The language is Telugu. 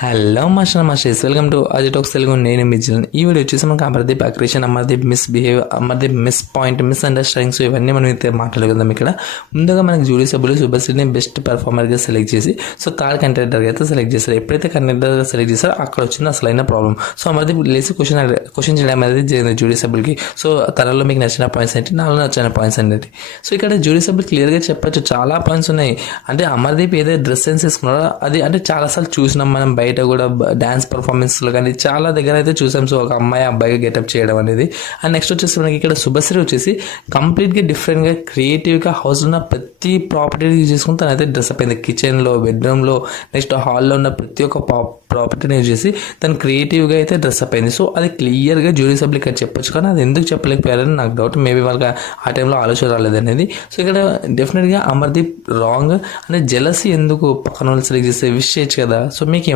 Hello masters welcome to Ajay talks Telugu. నేను మిజిల్. ఈ వీడియో వచ్చేసి మనకు Amardeep aggression, Amardeep misbehave, Amardeep miss point, miss understandings ఇవన్నీ మనం అయితే మాట్లాడుకుందాం. ఇక్కడ ముందుగా మనకి జూడీ సభ్యులు శుభశ్రీని బెస్ట్ పర్ఫార్మర్గా సెలెక్ట్ చేసి థర్డ్ కంటెండర్గా అయితే సెలెక్ట్ చేశారు. ఎప్పుడైతే కంటెండర్గా సెలెక్ట్ చేశారో అక్కడ వచ్చింది అసలైన ప్రాబ్లం. సో అమర్దీప్ లేసి క్వశ్చన్ చేయడం అనేది జరిగింది జూడీ సభ్యులకి. సో తనలో మీకు నచ్చిన పాయింట్స్ ఏంటి, నాలో నచ్చిన పాయింట్స్ అనేది. సో ఇక్కడ జూడీ సభ్యులు క్లియర్గా చెప్పచ్చు, చాలా పాయింట్స్ ఉన్నాయి. అంటే అమర్దీప్ ఏదైతే డ్రెస్ సెన్స్ వేసుకున్నారో అది అంటే చాలాసార్లు చూసినాం మనం, బయట కూడా డాన్స్ పర్ఫార్మెన్స్లో కానీ చాలా దగ్గర అయితే చూసాం. సో ఒక అమ్మాయి అబ్బాయిగా గెటప్ చేయడం అనేది. అండ్ నెక్స్ట్ వచ్చేసి మనకి ఇక్కడ శుభశ్రీ వచ్చేసి కంప్లీట్గా డిఫరెంట్గా క్రియేటివ్గా హౌస్లో ఉన్న ప్రతి ప్రాపర్టీ యూజ్ చేసుకుని తనైతే డ్రెస్అప్ అయింది. కిచెన్లో, బెడ్రూమ్లో, నెక్స్ట్ హాల్లో ఉన్న ప్రతి ఒక్క ప్రాపర్టీని యూజ్ చేసి తను క్రియేటివ్గా అయితే డ్రెస్అప్ అయింది. సో అది క్లియర్గా జూడీ సభ్యులు ఇక్కడ చెప్పొచ్చు, కానీ అది ఎందుకు చెప్పలేకపోయారని నాకు డౌట్. మేబీ వాళ్ళకి ఆ టైంలో ఆలోచన రాలేదనేది. సో ఇక్కడ డెఫినెట్గా అమర్దీప్ రాంగ్. అంటే జెలసీ ఎందుకు పక్కన వాళ్ళు సెలెక్ట్ చేస్తే విష్ చేయొచ్చు కదా. సో మీకు